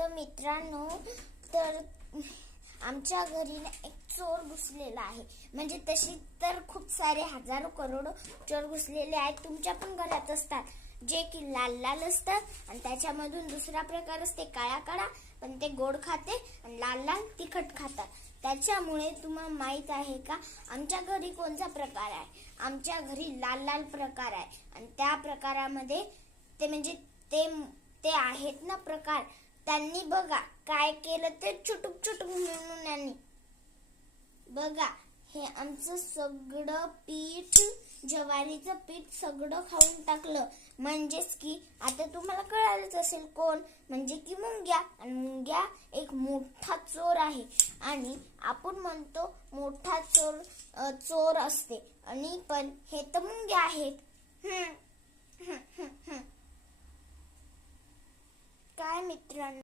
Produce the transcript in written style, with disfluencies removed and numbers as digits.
तर मित्रांनो, तर आमच्या घरी ना एक चोर घुसलेला आहे. म्हणजे तशी तर खूप सारे हजारो करोडो चोर घुसलेले आहेत. तुमच्या पण घरात असतात, जे की लाल लाल असतात आणि त्याच्यामधून दुसरा प्रकार असते काळा काळा, पण ते गोड खाते आणि लाल लाल तिखट खातात. त्याच्यामुळे तुम्हाला माहित आहे का आमच्या घरी कोणता प्रकार आहे? आमच्या घरी लाल लाल प्रकार आहे. आणि त्या प्रकारामध्ये ते म्हणजे ते आहेत ना प्रकार, त्यांनी बघा काय केलं ते चुटुक चुटुक म्हणून यांनी बघा हे आमचं सगळं पीठ, ज्वारीचं पीठ सगळं खाऊन टाकलं. म्हणजेच की आता तुम्हाला कळालंच असेल कोण, म्हणजे की मुंग्या. आणि मुंग्या एक मोठा चोर आहे. आणि आपण म्हणतो मोठा चोर असते, आणि पण हे तर मुंग्या आहेत. काय मित्रांनो,